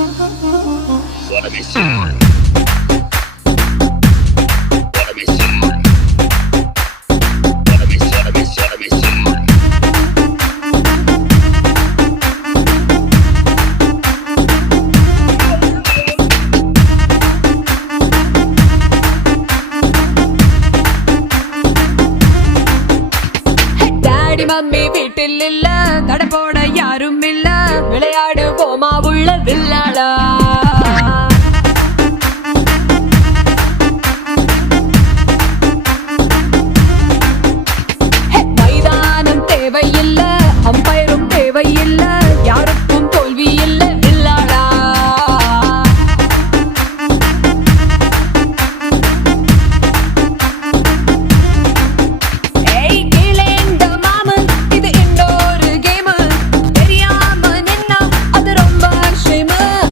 Wanna be seen. Wanna be seen. Wanna be seen. Wanna be seen. Daddy mummy வீட்டில் இல்ல, தடை போட யாரும் இல்ல, விளையாடு போமா உள்ள வில்ல.